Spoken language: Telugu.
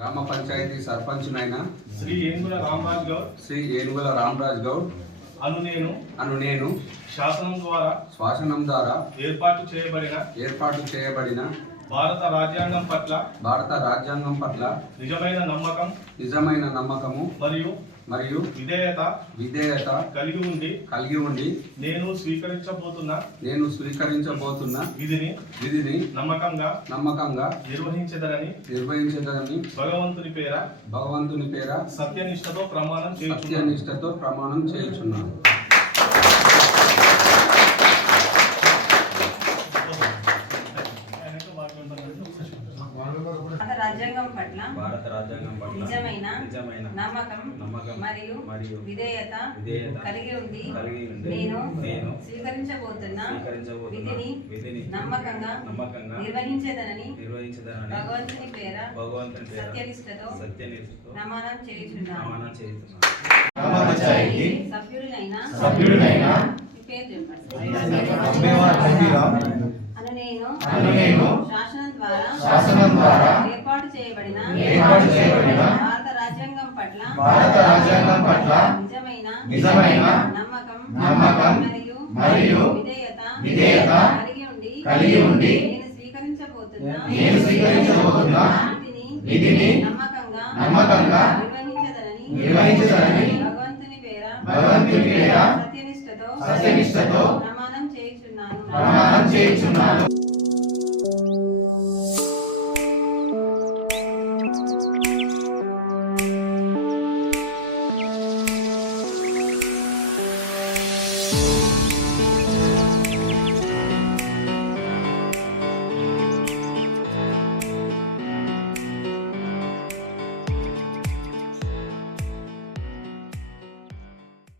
గ్రామ పంచాయతీ సర్పంచునైన శ్రీ ఏనుగుల రామరాజ్ గౌడ్ అను నేను శాసనం ద్వారా ఏర్పాటు చేయబడిన భారత రాజ్యాంగం పట్ల నిజమైన నమ్మకము మరియు విధేయత కలిగి ఉండి నేను స్వీకరించబోతున్న విధిని నమ్మకంగా నిర్వహించదనని భగవంతుని పేర సత్యనిష్టతో ప్రమాణం చేయుచున్నాను. భారత రాజ్యాంగం పట్ల నిజమైన నమ్మకం మరియు విధేయత కలిగి ఉండి నేను స్వీకరించబోతున్న విధిని నమ్మకంగా నిర్వహించేదనని భగవంతుని పేర సత్యనిష్టతో ప్రమాణం చేయుచున్నాను. సభ్యులైన నేను శాసనం ద్వారా ఏర్పాటు చేయబడిన భారత రాజ్యాంగం పట్ల నిజమైన నమ్మకం మరియు విధేయత కలిగి ఉండి నేను స్వీకరించబోతున్న విధిని నమ్మకంగా నిర్వహించదనని భగవంతుని పేర సత్యనిష్టతో ప్రమాణం చేయుచున్నాను.